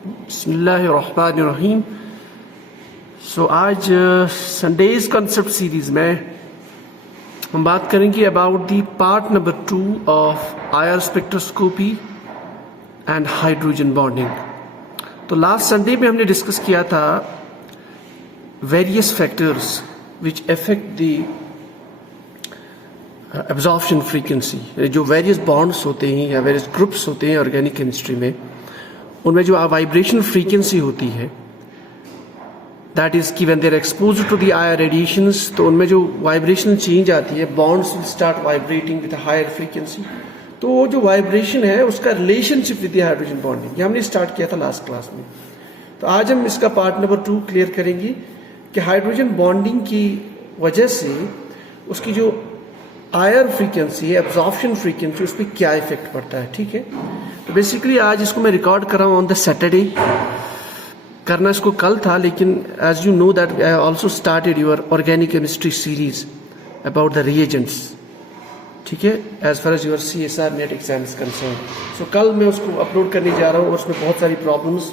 बिस्मिल्लाहिर्रहमानिर्रहीम। सो आज Sundays concept series में हम बात करेंगे about the part number 2 of IR spectroscopy and hydrogen bonding. तो लास्ट संडे में हमने डिस्कस किया था various factors which affect the absorption frequency, जो वेरियस बॉन्ड्स होते हैं या वेरियस ग्रुप्स होते हैं ऑर्गेनिक केमिस्ट्री में, उनमें जो वाइब्रेशन फ्रीक्वेंसी होती है दैट इज कि when they are exposed to the IR radiations, तो उनमें जो वाइब्रेशन चेंज आती है, bonds will start vibrating with higher frequency. तो वो जो वाइब्रेशन है उसका relationship with the hydrogen bonding, ये हमने स्टार्ट किया था लास्ट क्लास में। तो आज हम इसका पार्ट नंबर 2 क्लियर करेंगे कि हाइड्रोजन बॉन्डिंग की वजह से उसकी जो आयर फ्रीक्वेंसी है, एब्जॉर्प्शन फ्रीक्वेंसी, उस पर क्या इफेक्ट पड़ता है। ठीक है, तो बेसिकली आज इसको मैं रिकॉर्ड कर रहा हूँ ऑन द सैटरडे। करना इसको कल था, लेकिन as you know that I also started your organic chemistry series about the reagents. ठीक है, as far as your CSR NET exam is concern. So कल मैं उसको अपलोड करने जा रहा हूँ और उसमें बहुत सारी problems.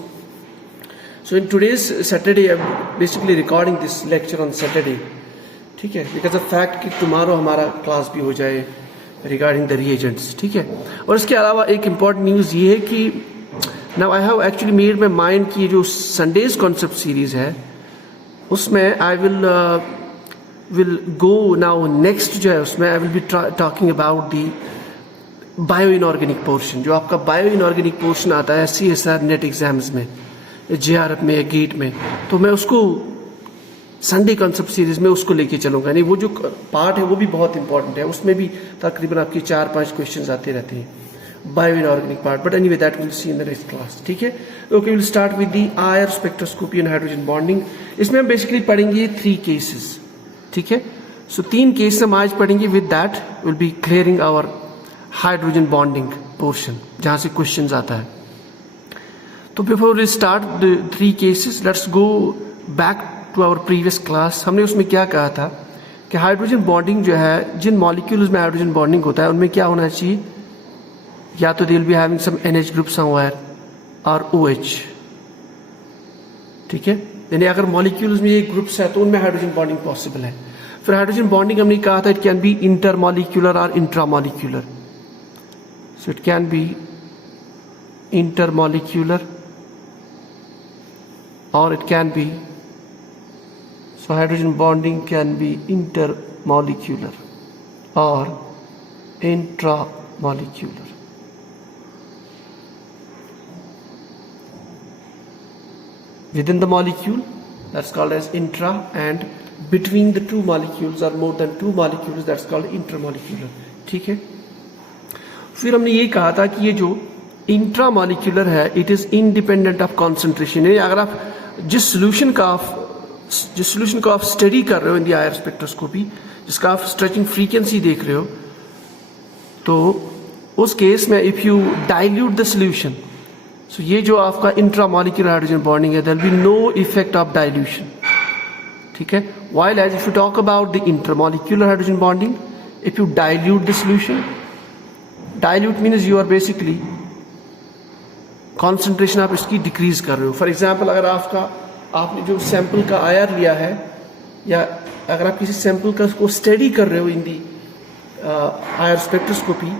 So in today's Saturday I am basically recording this lecture on Saturday. ठीक है, बिकॉज ऑफ फैक्ट कि टुमारो हमारा क्लास भी हो जाए रिगार्डिंग द रिएजेंट्स। ठीक है, और इसके अलावा एक इम्पॉर्टेंट न्यूज़ ये है कि now I have actually made my mind कि ये जो संडेज कॉन्सेप्ट सीरीज है उसमें I will go now next जो है उसमें I will be talking about the bio inorganic portion. जो आपका बायो इनऑर्गेनिक पोर्शन आता है CSR नेट एग्जाम्स में, JRF में या गेट में, तो मैं उसको संडे कॉन्सेप्ट सीरीज में उसको लेके चलूंगा। नहीं, वो जो पार्ट है वो भी बहुत इंपॉर्टेंट है, उसमें भी तकरीबन आपकी 4-5 क्वेश्चंस आते रहते हैं bio inorganic part, but anyway that will see in the next class. ठीक है, okay, will start with the IR spectroscopy and hydrogen bonding. इसमें हम बेसिकली पढ़ेंगे 3 केसेस। ठीक है, सो 3 केस हम आज पढ़ेंगे, with that will be clearing our hydrogen bonding portion जहां से क्वेश्चन आता है। तो before we start the 3 cases, let's go back to our previous class. हमने उसमें क्या कहा था कि हाइड्रोजन बॉन्डिंग जो है, जिन मॉलिक्यूल्स में हाइड्रोजन बॉन्डिंग होता है उनमें क्या होना चाहिए, या तो they will be having some NH group somewhere और OH। ठीक है, यानी अगर मॉलिक्यूल्स में ये ग्रुप्स है तो उनमें हाइड्रोजन बॉन्डिंग पॉसिबल है। फिर हाइड्रोजन बॉन्डिंग हमने कहा था इट कैन बी इंटरमॉलिक्यूलर और intramolecular. So it can be intermolecular और it can be, so hydrogen bonding can be intermolecular or intramolecular. Within the molecule, that's called as intra, and between the 2 molecules or more than 2 molecules, that's called intermolecular. ठीक है, फिर हमने ये कहा था कि ये जो इंट्रामॉलिक्यूलर है it is independent of concentration. अगर आप जिस सोल्यूशन को आप स्टडी कर रहे हो इन दी आयर स्पेक्ट्रोस्कोपी, जिसका आप स्ट्रेचिंग फ्रीक्वेंसी देख रहे हो, तो उस केस में if you dilute the solution, so ये जो आपका इंट्रामॉलिक्यूलर हाइड्रोजन बॉन्डिंग है, there will be no effect of dilution. ठीक है, while as if you talk about the intermolecular hydrogen bonding, if you dilute the solution, dilute means you are basically concentration आप इसकी decrease कर रहे हो। For example, अगर आपने जो सैंपल का आयर लिया है, या अगर आप किसी सैंपल का को स्टडी कर रहे हो in the IR spectroscopy,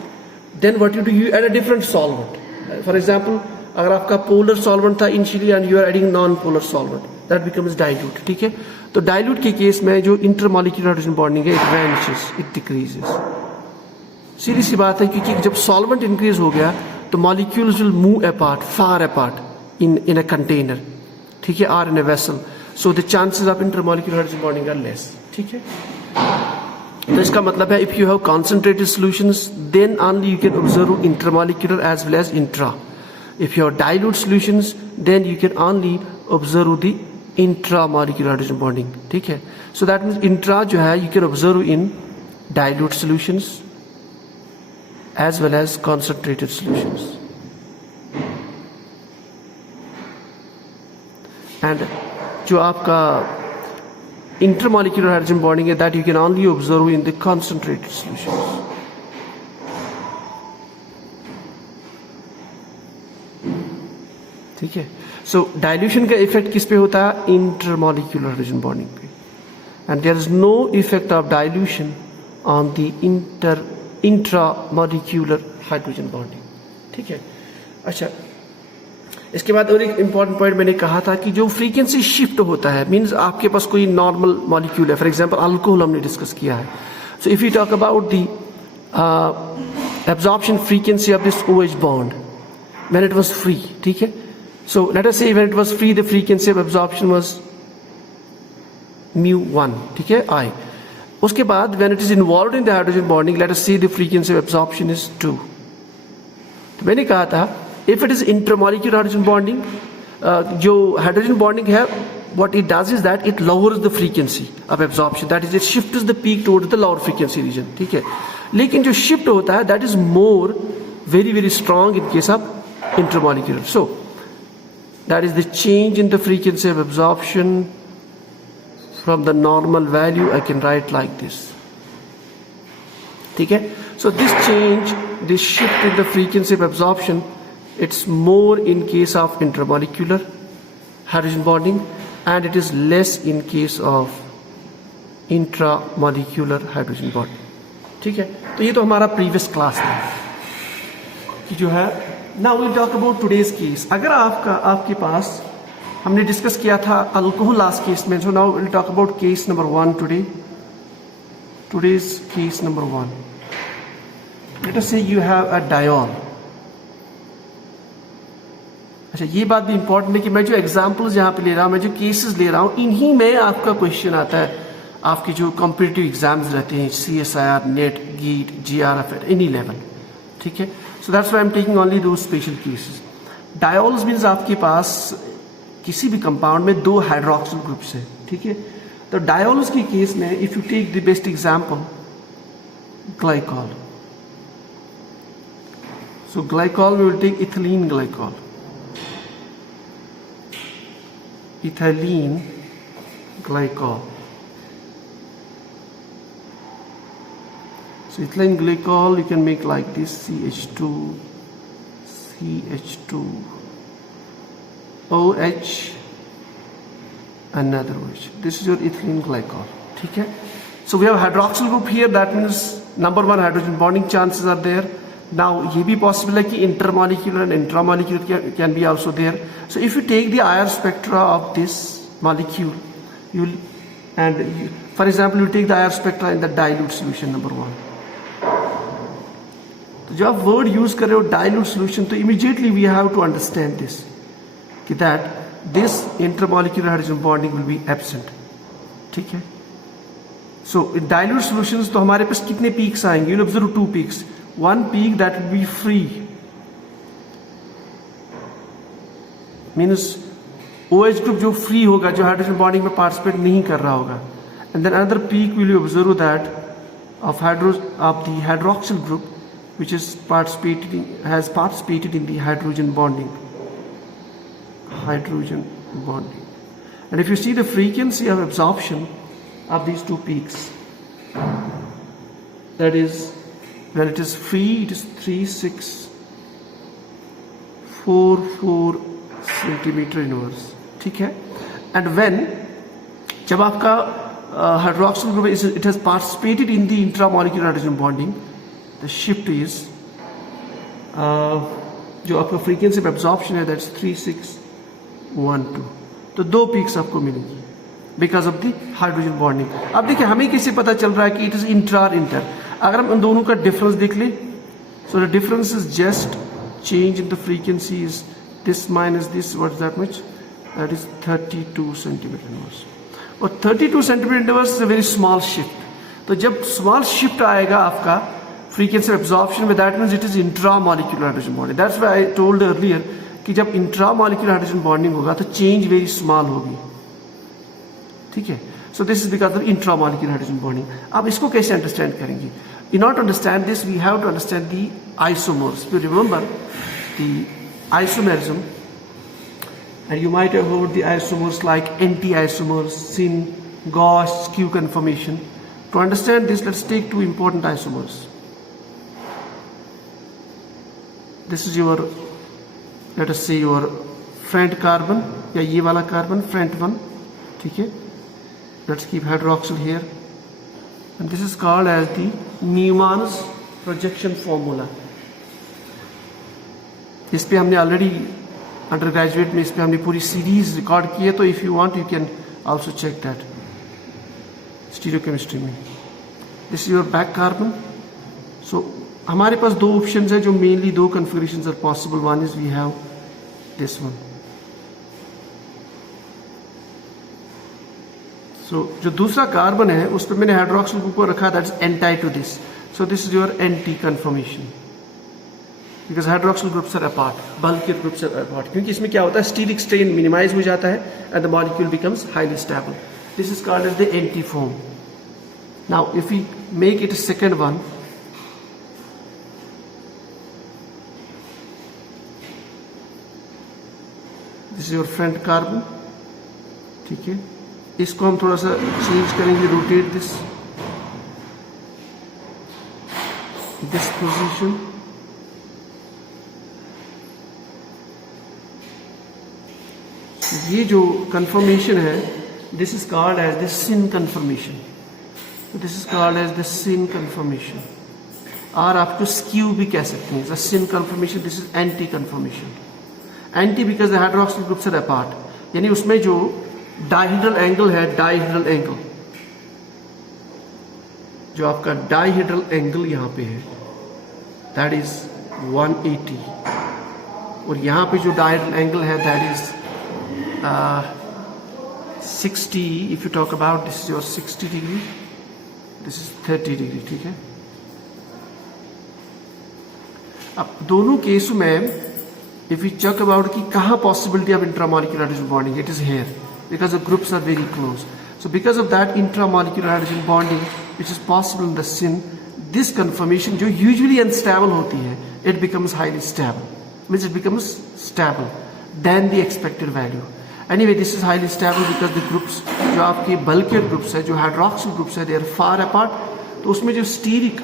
then what you do, you add a different solvent. For example, अगर आपका पोलर सॉल्वेंट था initially and you are adding non polar solvent, that becomes dilute. ठीक है, तो डाइल्यूट के केस में जो इंटरमॉलिक्यूलर हाइड्रोजन बॉन्डिंग है इट वैनिशेस, इट डिक्रीजेस। सीधी सी बात है, क्योंकि जब सॉल्वेंट इंक्रीज हो गया तो molecules will move apart, far apart in a container. ठीक है, or in a vessel, so the chances of intermolecular hydrogen bonding are less. ठीक है, तो इसका मतलब है if you have concentrated solutions then only you can observe intermolecular as well as intra. If you have dilute solutions then you can only observe the intramolecular hydrogen bonding. ठीक है, so that means intra जो है you can observe in dilute solutions as well as concentrated solutions. And जो आपका intermolecular hydrogen bonding है that you can only observe in the concentrated solutions. ठीक है. सो dilution का इफेक्ट किस पे होता है? इंटरमॉलिक्यूलर हाइड्रोजन बॉन्डिंग पे. And there is no effect of dilution on the intramolecular hydrogen bonding. ठीक है. अच्छा, इसके बाद और एक इंपॉर्टेंट पॉइंट मैंने कहा था कि जो फ्रीक्वेंसी शिफ्ट होता है, मीन्स आपके पास कोई नॉर्मल मॉलिक्यूल है, फॉर एग्जांपल अल्कोहल हमने डिस्कस किया है. So if you talk about the absorption frequency of this OH bond when it was free. ठीक है. So let us say when it was free, the frequency of absorption was mu1. ठीक है, I. उसके बाद when it is involved in the hydrogen bonding, let us say the frequency of absorption is 2. तो मैंने कहा था if it is intermolecular hydrogen bonding, जो hydrogen bonding है, what it does is that it lowers the frequency of absorption. That is, it shifts the peak towards the lower frequency region. ठीक है. लेकिन जो शिफ्ट होता है that is more very strong in case of intermolecular. So that is the change in the frequency of absorption from the normal value. I can write like this. ठीक है. So this change, this shift in the frequency of absorption, it's more in case of intermolecular hydrogen bonding and it is less in case of intramolecular hydrogen bonding. ठीक है. तो ये तो हमारा previous class था कि जो है. Now will talk about today's case. अगर आपके पास हमने डिस्कस किया था अल्कोहल लास्ट केस में. So now will talk about case number 1 today. Today's case number 1. Let us से यू हैव अ डायोल. अच्छा, ये बात भी इंपॉर्टेंट है कि मैं जो एग्जांपल्स यहाँ पे ले रहा हूँ, मैं जो केसेस ले रहा हूँ, इन्हीं में आपका क्वेश्चन आता है. आपके जो कॉम्पिटिटिव एग्जाम्स रहते हैं, CSIR, net, git, GRF at any level. ठीक है. So that's why I am taking only those special cases. Diols means आपके पास किसी भी कंपाउंड में 2 हाइड्रोक्सिल ग्रुप्स है. ठीक है. तो डायोल्स के केस में if you take the best example glycol. So glycol we will take ethylene glycol. ethylene glycol. So ethylene glycol you can make like this, CH2 OH another OH. This is your ethylene glycol. ठीक है. So we have hydroxyl group here, that means number 1 hydrogen bonding chances are there. Now ये भी possible है कि intermolecular and intramolecular can be also there. So if you take the IR spectra of this molecule, for example you take the IR spectra in the dilute solution number 1. तो जब आप word use कर रहे हो dilute solution, तो immediately we have to understand this कि that this intermolecular hydrogen bonding will be absent. ठीक है. So in dilute solutions तो हमारे पास कितने peaks आएंगे? You'll observe 2 peaks. One peak that will be free, means OH group जो free होगा, जो हाइड्रोजन बॉन्डिंग में पार्टिसिपेट नहीं कर रहा होगा. And then another peak will you observe that of the hydroxyl group which has participated in the hydrogen bonding. And if you see the frequency of absorption of these 2 peaks, that is when it is free, it is 3644 centimeter inverse. ठीक है. And when जब आपका hydroxyl group it has participated in the intramolecular hydrogen bonding, the shift is जो आपका frequency of absorption है, that's 3612. तो 2 peaks आपको मिलेंगी because of the hydrogen bonding. अब देखिए हमें कैसे पता चल रहा है कि it is intra और inter. अगर हम इन दोनों का डिफरेंस देख लें, so the difference is just change in the frequency is this minus this, what's that much? That is 32 centimeter inverse. और 32 centimeter inverse is a very small shift. तो जब small shift आएगा आपका frequency of absorption में, that means it is intramolecular hydrogen bonding. That's why I told earlier कि जब intramolecular hydrogen bonding होगा तो change very small होगी. ठीक है. So this is because of intramolecular hydrogen bonding. अब इसको कैसे understand करेंगे? In order to understand this, we have to understand the isomers. If you remember the isomerism, and you might have heard the isomers like anti-isomers, syn, Gauss, Q conformation. To understand this, let's take 2 important isomers. This is your, let us say your front carbon या ये वाला carbon front one, ठीक है. Let's keep hydroxyl here and this is called as the Newman's projection formula. इस पे हमने already under graduate में इस पे हमने पूरी सीरीज रिकॉर्ड की है, तो if you want you can also check that stereochemistry में. This is your back carbon. So हमारे पास दो ऑप्शंस है जो मेनली दो configurations are possible. One is we have this one. So जो दूसरा कार्बन है उस पर मैंने हाइड्रोक्सिल ग्रुप को रखा, that is anti to this. So this is your anti conformation because hydroxyl groups are apart, bulkier groups are apart. क्योंकि इसमें क्या होता है, स्टीरिक स्ट्रेन मिनिमाइज हो जाता है and the molecule becomes highly stable. This is called as the anti form. Now if we make it second one, this is your front carbon, ठीक है. इसको हम थोड़ा सा चेंज करेंगे, रोटेट दिस पोजीशन. ये जो कंफर्मेशन है this is called as the syn conformation. This is called as the syn conformation, और आपको स्क्यू भी कह सकते हैं. Syn conformation, this is anti conformation. Anti because the hydroxyl groups are apart, यानी उसमें जो डाइहेड्रल एंगल है, डाइहेड्रल एंगल, जो आपका डाइहेड्रल एंगल यहां पे है दैट इज 180, और यहां पे जो डाइहेड्रल एंगल है that is 60. if you talk about this is your 60 degree, this is 30 degree, ठीक है. अब दोनों केस में if we talk about कि कहाँ possibility of intramolecular hydrogen bonding, it is here because the groups are very close. So because of that intramolecular hydrogen bonding which is possible in the syn, this conformation जो usually unstable होती है it becomes highly stable, means it becomes stable than the expected value. Anyway, this is highly stable because the groups जो आपके bulkier groups है, जो hydroxyl groups है, they are far apart. तो उसमें जो स्टीरिक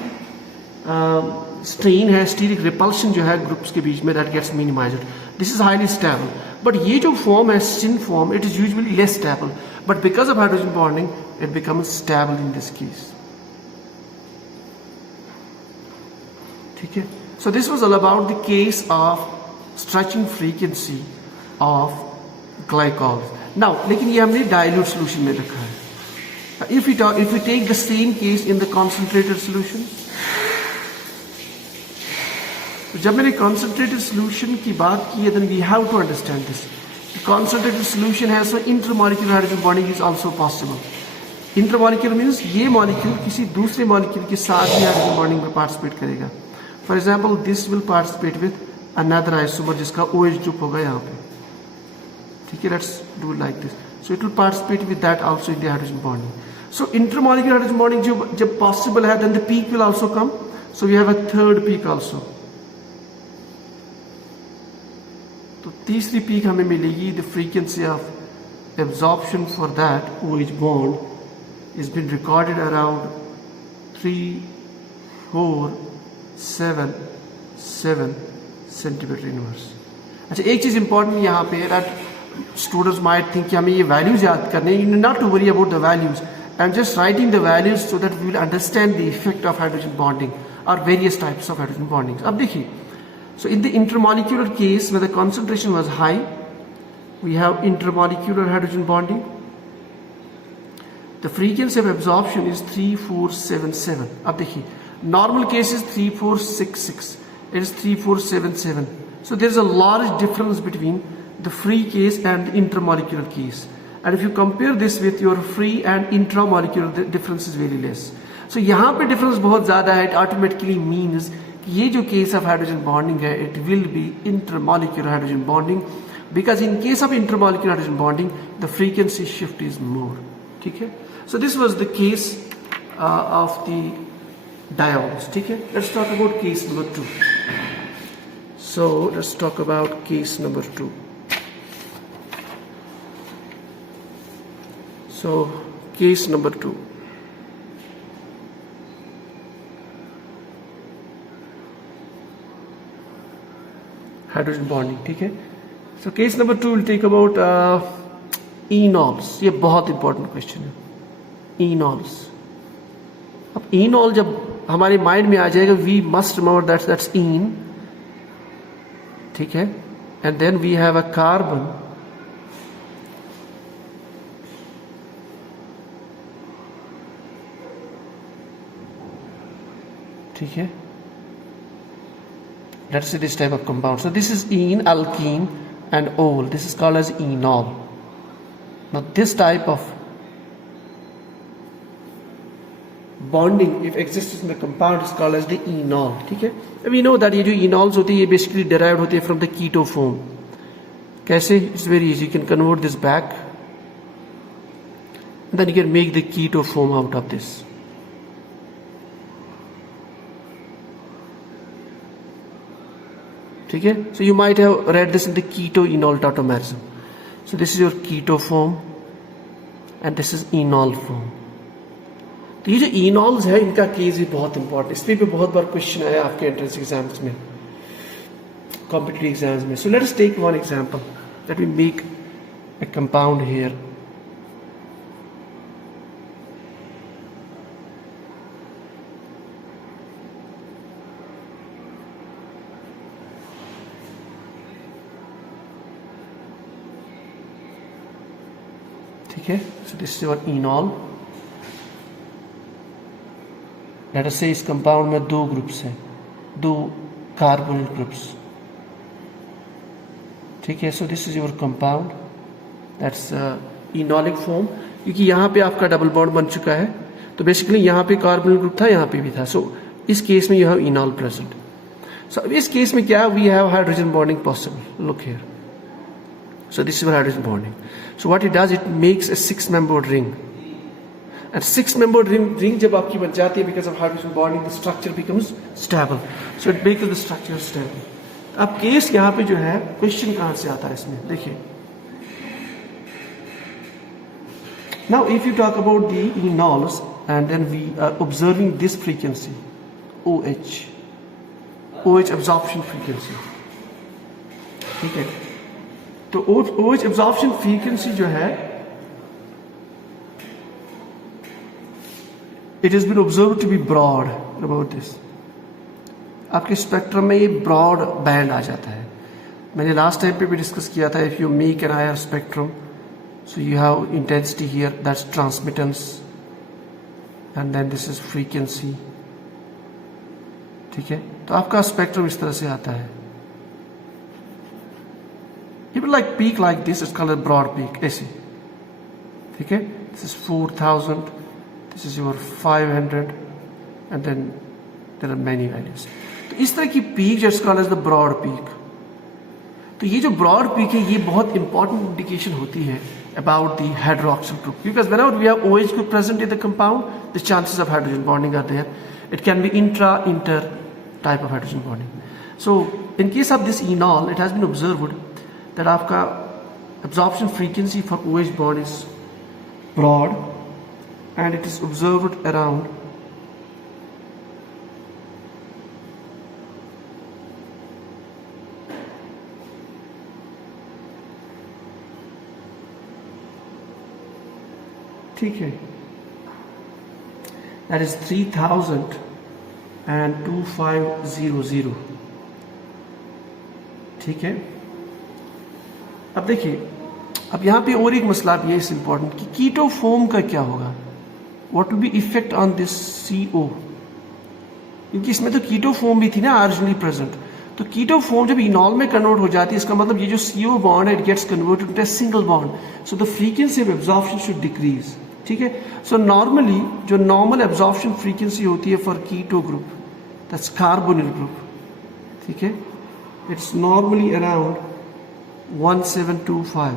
स्ट्रेन है, स्टीरिक रिपल्शन जो है ग्रुप्स के बीच में, that gets minimized. This is highly stable. But ये जो फॉर्म है सिन form, it is usually less stable. But because of hydrogen bonding, it becomes stable in this case. ठीक है. So this was all about the case of stretching frequency of glycols. Now, लेकिन ये हमने dilute solution में रखा है. If we take the same case in the concentrated solution, जब मैंने concentrated solution की बात की है, then we have to understand this. The concentrated solution has so intermolecular hydrogen bonding is also possible. Intermolecular means ये molecule किसी दूसरे molecule के साथ भी hydrogen bonding में participate करेगा. For example, this will participate with another isomer जिसका OH group होगा यहाँ पे. ठीक है, let's do it like this. So it will participate with that also in the hydrogen bonding. So intermolecular hydrogen bonding जब possible है, then the peak will also come. So we have a third peak also. तो तीसरी peak हमें मिलेगी. The frequency of absorption for that OH bond is been recorded around 3.477 centimeter inverse. अच्छा, एक चीज important यहाँ पे that students might think कि हमें ये values याद करने, you need not to worry about the values. I'm just writing the values so that we will understand the effect of hydrogen bonding or various types of hydrogen bonding. अब देखिए, so in the intermolecular case where the concentration was high, we have intermolecular hydrogen bonding. The frequency of absorption is 3477. अब देखिए, normal case is 3466. It is 3477. So there is a large difference between the free case and the intermolecular case. And if you compare this with your free and intramolecular, the difference is very less. So यहाँ पे difference बहुत ज़्यादा है. It automatically means कि ये जो case of hydrogen bonding है, it will be intermolecular hydrogen bonding, because in case of intermolecular hydrogen bonding, the frequency shift is more. ठीक है? So this was the case of the diols. ठीक है? Let's talk about case number 2. So let's talk about case number 2. So case number 2. Hydrogen bonding. ठीक है, So case number 2 will take about enols. ये बहुत important question है, enols. अब enol जब हमारे माइंड में आ जाएगा, we must remember that's in, ठीक है, and then we have a carbon, ठीक है. Let's say this type of compound. So this is ene, alkene, and ol. This is called as enol. Now this type of bonding, if exists in the compound, is called as the enol. ठीक है. We know that ये जो enols होती है, ये basically derived होती है from the keto form. कैसे? It's very easy. You can convert this back, and then you can make the keto form out of this. ठीक है. So you might have read this in the keto enol tautomerism. So this is your keto form and this is enol form. तो ये जो enols है, इनका case भी बहुत important, इस पे भी बहुत बार क्वेश्चन आया आपके एंट्रेंस एग्जाम्स में, कॉम्पिटिटिव एग्जाम्स में. So let us take one example that we make a compound here. ठीक है. So this is your enol. Let us say इस कंपाउंड में दो ग्रुप्स हैं, दो कार्बोनिल ग्रुप्स. ठीक है. So this is your compound. That's enolic form. क्योंकि यहाँ पे आपका डबल बॉन्ड बन चुका है, तो बेसिकली यहाँ पे कार्बोनिल ग्रुप था, यहाँ पे भी था. सो इस केस में you have enol present. So इस केस में क्या, we have hydrogen bonding possible. Look here. So this is hydrogen bonding. So what it does, it makes a 6-membered ring. And 6-membered ring जब आपकी बन जाती है, because of hydrogen bonding, the structure becomes stable. So it makes the structure stable. अब case यहाँ पे जो है, क्वेश्चन कहाँ से आता है इसमें, देखिए. Now if you talk about the enols and then we are observing this frequency, OH absorption frequency. ठीक है. तो OH एब्जॉर्प्शन फ्रीक्वेंसी जो है, it is been observed to be broad about this. आपके स्पेक्ट्रम में ये ब्रॉड बैंड आ जाता है. मैंने लास्ट टाइम पे भी डिस्कस किया था, if you make an IR spectrum, so you have intensity here, that's transmittance, and then this is frequency. ठीक है. तो आपका स्पेक्ट्रम इस तरह से आता है. Even like peak like this is called a broad peak, ऐसे. ठीक है. This is 4000, this is your 500, and then there are many values. तो इस तरह की peak जो is called as the broad peak. तो ये जो broad peak है, ये बहुत important indication होती है about the hydroxyl group, because whenever we have OH group present in the compound, the chances of hydrogen bonding are there. It can be inter type of hydrogen bonding. So in case of this enol, it has been observed that आपका absorption frequency for OH bond is broad and it is observed around ठीक है, that is 3000 and 2500. ठीक है. अब देखिए, अब यहाँ पे और एक मसला भी है इस इंपॉर्टेंट कि कीटो फॉर्म का क्या होगा, what will be effect on this CO, क्योंकि इसमें तो कीटो फॉर्म भी थी ना ओरिजिनली प्रेजेंट. तो कीटो फॉर्म जब इनॉल में कन्वर्ट हो जाती है, इसका मतलब ये जो CO बॉन्ड है, it gets converted to a single bond, so the frequency of absorption should decrease. ठीक है. सो नॉर्मली जो नॉर्मल एब्जॉर्प्शन फ्रीक्वेंसी होती है for keto group, that's carbonyl group, ठीक है, it's normally around 1725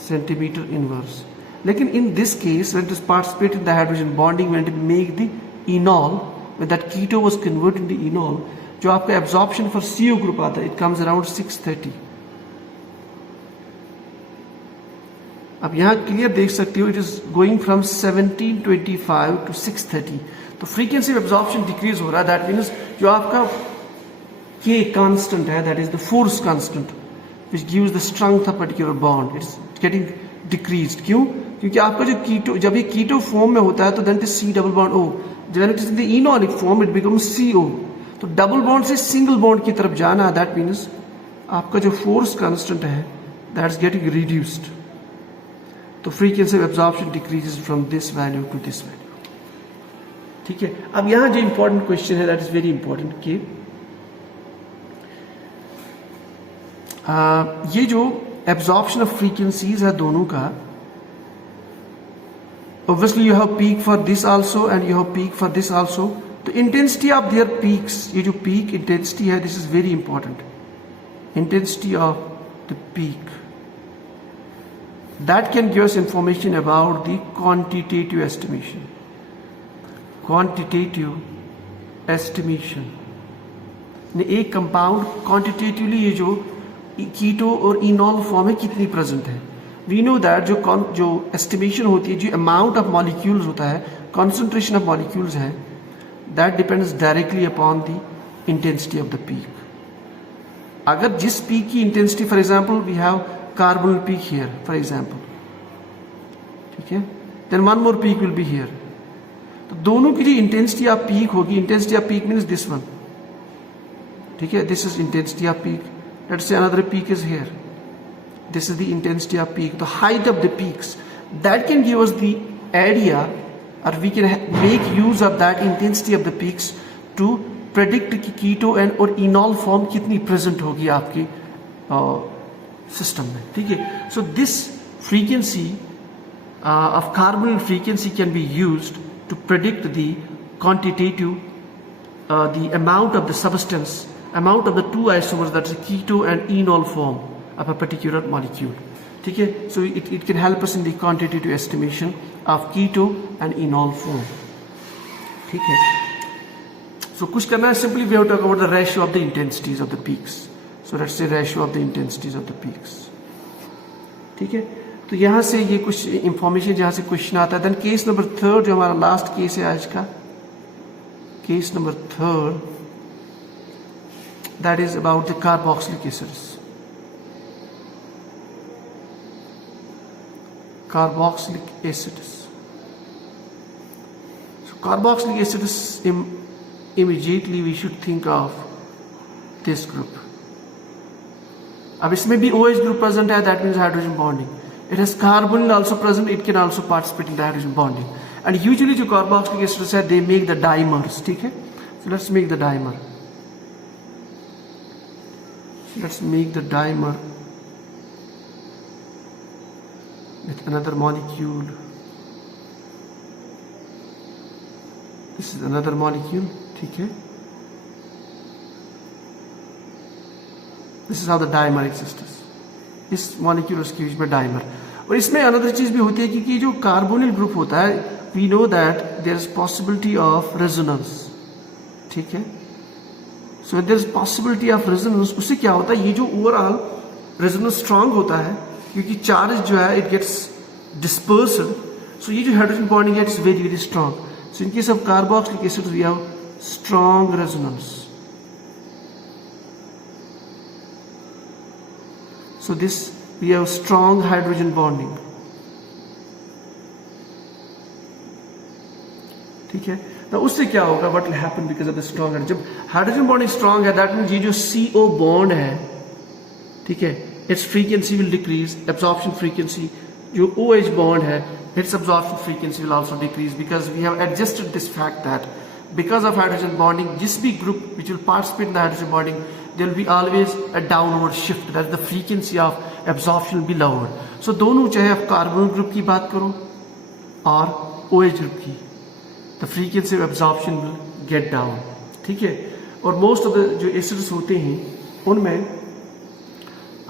centimeter inverse. लेकिन in this case, when it is participate in the hydrogen bonding, when it make the enol, when that keto was converted into enol, जो आपका absorption for CO group आता है, it comes around 630. अब यहाँ clear देख सकते हो, it is going from 1725 to 630. तो frequency of absorption decrease हो रहा है. That means जो आपका K constant है, that is the force constant, which gives the strength of particular bond. It's getting decreased. क्यों? क्योंकि आपका जो कीटो, जब ये कीटो फॉर्म में होता है तो then it is C double bond O. When it is in the enolic form it becomes CO. तो डबल बॉन्ड से सिंगल बॉन्ड की तरफ जाना, दैट मीन्स आपका जो फोर्स कांस्टेंट है दैट इज गेटिंग रिड्यूस्ड. तो frequency of absorption decreases from this value to this value. ठीक है. अब यहां जो इंपॉर्टेंट क्वेश्चन है दैट इज वेरी इंपॉर्टेंट कि ये जो एब्जॉर्प्शन ऑफ फ्रीक्वेंसीज है दोनों का, obviously you have peak for this also and you have peak for this also. तो इंटेंसिटी ऑफ देयर पीक्स, ये जो पीक इंटेंसिटी है this is very important. Intensity of the peak that can give us information about the quantitative estimation. Quantitative estimation एक compound quantitatively ये जो कीटो और इनॉल form है कितनी प्रेजेंट है. वी नो दैट जो एस्टिमेशन होती है, जो अमाउंट ऑफ मॉलिक्यूल्स होता है, कॉन्सेंट्रेशन ऑफ मॉलिक्यूल्स है, that depends directly upon the intensity of the peak. अगर जिस peak की intensity, for example we have carbonal peak here for example, ठीक है, then one more peak will be here. तो दोनों की जो intensity of peak होगी, intensity of peak means this one, ठीक है, this is intensity of peak. Let's say another peak is here, this is the intensity of peak. The height of the peaks that can give us the area, or we can make use of that intensity of the peaks to predict कि कीटो and और इनॉल form कितनी present होगी आपके system में. ठीक है. So this frequency of carbonyl frequency can be used to predict the quantitative the amount of the substance, amount of the two isomers that is keto and enol form of a particular molecule. ठीक है. So it can help us in the quantitative estimation of keto and enol form. ठीक है. So कुछ करना है, simply we have to talk about the ratio of the intensities of the peaks. So let's say ratio of the intensities of the peaks. ठीक है. तो यहां से ये कुछ इंफॉर्मेशन जहां से क्वेश्चन आता है. देन केस नंबर 3 जो हमारा लास्ट केस है आज का, case number 3 that is about the carboxylic acids. Carboxylic acids. So carboxylic acids, immediately we should think of this group. अब इसमें भी OH group present है, that means hydrogen bonding. It has carbon also present, it can also participate in the hydrogen bonding. And usually जो carboxylic acids है, they make the dimers. ठीक है. So let's make the dimer. Let's make the dimer with another molecule. This is another molecule. ठीक है. This is how the dimer exists. इस molecule और इसके बीच में dimer. और इसमें another चीज भी होती है क्योंकि जो कार्बोनिल ग्रुप होता है, we know that there is possibility of resonance. ठीक है. So when there is possibility of resonance, उससे क्या होता है, ये जो overall resonance strong होता है क्योंकि चार्ज जो है इट गेट्स डिस्पर्स्ड. सो ये जो हाइड्रोजन बॉन्डिंग है it's very very strong. So in case of carboxylic acid we have strong resonance. So this we have strong hydrogen bonding. ठीक है. तो उससे क्या होगा, what will happen because of the strong, जब हाइड्रोजन बॉन्डिंग स्ट्रांग है that means ये जो CO बॉन्ड है, ठीक है, its frequency will decrease. Absorption frequency, जो OH bond है, its absorption frequency will also decrease because we have adjusted this fact that because of hydrogen bonding, जिस भी group which will participate in the hydrogen bonding, there will be always a downward shift, that the frequency of absorption will be lowered. So दोनों, चाहे आप carbon group की बात करो और OH group की, the frequency of absorption will get down. ठीक है. और most of the जो एसिड्स होते हैं उनमें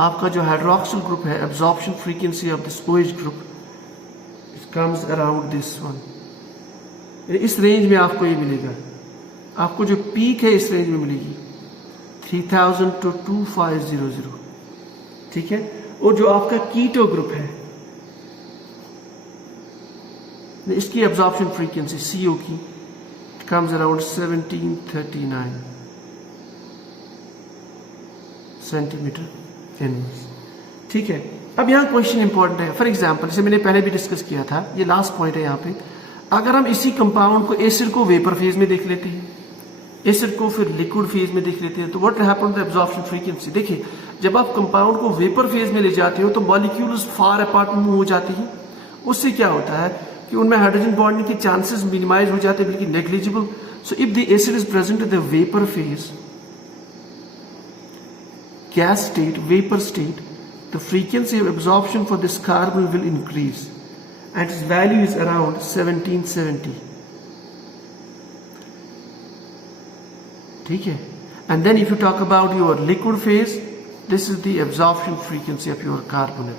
आपका जो हाइड्रोक्सिल ग्रुप है, absorption frequency of this OH group it comes around this one. इस रेंज में आपको ये मिलेगा. आपको जो पीक है इस रेंज में मिलेगी 3000 to 2500. ठीक है. और जो आपका कीटो ग्रुप है इसकी एब्जॉर्प्शन फ्रीक्वेंसी CO की इट कम्स अराउंड 1739 सेंटीमीटर. ठीक है, अब यहाँ क्वेश्चन इंपॉर्टेंट है। फॉर एग्जाम्पल, जैसे मैंने पहले भी डिस्कस किया था, ये लास्ट पॉइंट है यहाँ पे, अगर हम इसी कंपाउंड को एसिड को वेपर फेज में देख लेते हैं, एसिड को फिर लिक्विड फेज में देख लेते हैं, तो what happen the absorption frequency. देखिए, जब आप कंपाउंड को वेपर फेज में ले जाते हो तो मॉलिक्यूल्स फार अपार्ट मूव हो जाती हैं। उससे क्या होता है कि उनमें हाइड्रोजन बॉन्डिंग के चांसेस मिनिमाइज हो जाते हैं, बल्कि negligible. So if the acid is present in the vapour phase, gas state, vapor state, the frequency of absorption for this carbon will increase and its value is around 1770. ठीक है, and then if you talk about your liquid phase, this is the absorption frequency of your carbonyl.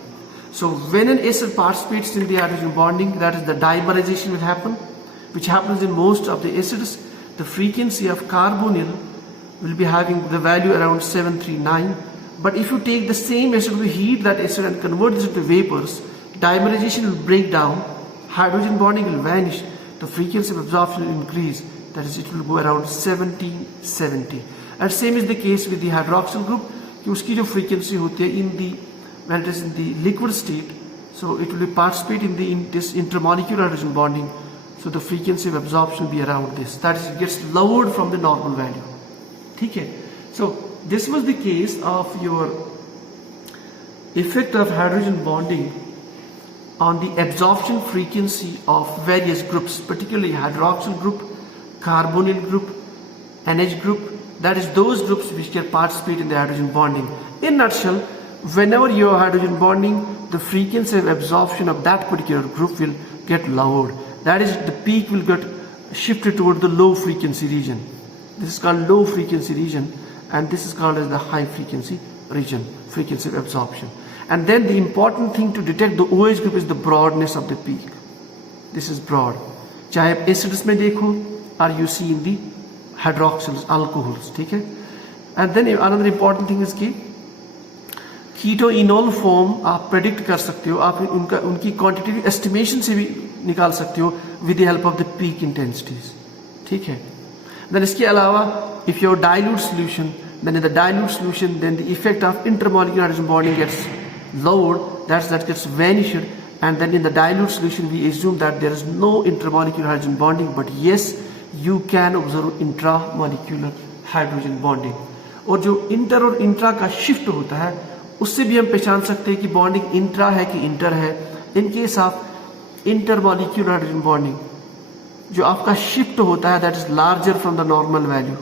So when an acid participates in the hydrogen bonding, that is the dimerization will happen, which happens in most of the acids. The frequency of carbonyl will be having the value around 739. But if you take the same acid, we heat that acid and convert this into vapors, dimerization will break down, hydrogen bonding will vanish, the frequency of absorption will increase, that is it will go around 1770. And same is the case with the hydroxyl group, कि उसकी जो frequency होती है in the, when it is in the liquid state, so it will participate in this intermolecular hydrogen bonding, so the frequency of absorption will be around this, that is it gets lowered from the normal value. ठीक है, so this was the case of your effect of hydrogen bonding on the absorption frequency of various groups, particularly hydroxyl group, carbonyl group, NH group, that is those groups which can participate in the hydrogen bonding. In nutshell, whenever you are hydrogen bonding, the frequency of absorption of that particular group will get lowered. That is, the peak will get shifted toward the low frequency region. This is called low frequency region, and this is called as the high frequency region, frequency of absorption. And then the important thing to detect the OH group is the broadness of the peak. This is broad. चाहे आप acids में देखो, or you see in the hydroxyls, alcohols, ठीक है? And then another important thing is कि कीटोइनोल form आप predict कर सकते हो, आप उनकी क्वांटिटेटिव एस्टिमेशन से भी निकाल सकते हो with the help of the peak intensities, ठीक है? देन इसके अलावा if your dilute solution, then in the dilute solution, then the effect of intermolecular hydrogen bonding gets lowered, that gets vanished, and then in the dilute solution we assume that there is no intermolecular hydrogen bonding, but yes, you can observe intramolecular hydrogen bonding. और जो inter और intra का shift होता है उससे भी हम पहचान सकते हैं कि बॉन्डिंग इंट्रा है कि इंटर है। इन case of intermolecular hydrogen bonding, जो आपका शिफ्ट होता है that is larger from the normal value,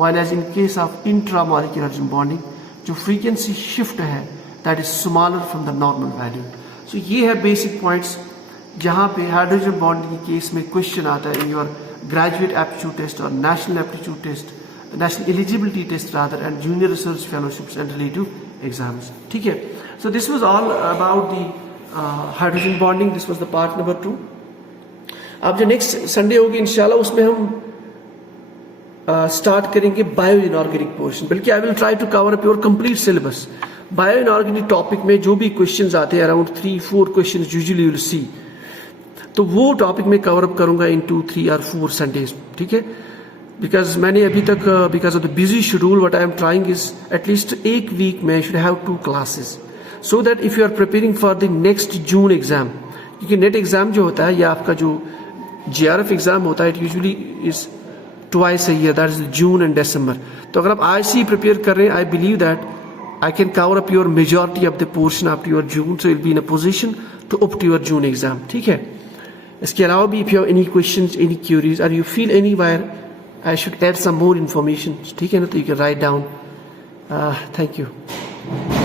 while as in case of intramolecular hydrogen bonding, जो frequency shift है that is smaller from the normal value. So ये है basic points जहाँ पे hydrogen bonding के केस में question आता है in your graduate aptitude test or national aptitude test, national eligibility test rather, and junior research fellowships and relative exams. ठीक है? So this was all about the hydrogen bonding. This was the part number 2. अब जो next Sunday होगी इंशाल्लाह उसमें हम start करेंगे bio inorganic portion, बल्कि I will try to cover up your complete syllabus. Bio inorganic topic में जो भी क्वेश्चंस आते हैं around 3-4 questions usually will see, तो वो टॉपिक में कवर अप करूंगा इन 2, 3 और 4 संडेज, ठीक है? बिकॉज मैंने अभी तक because of the busy schedule what I am trying is at least एक वीक में should have 2 classes, so that if you are preparing for the next June exam, क्योंकि नेट एग्जाम जो होता है या आपका जो JRF एग्जाम होता है it usually is twice a year, that is June and December. तो अगर आप आज से ही प्रिपेयर कर रहे हैं, I believe that I can cover up your majority of the portion up to your June, so you'll be in a position to opt to your June exam. ठीक है? इसके अलावा भी if you have any questions, any queries, or you feel anywhere I should add some more information, ठीक है ना, तो you can write down. Thank you.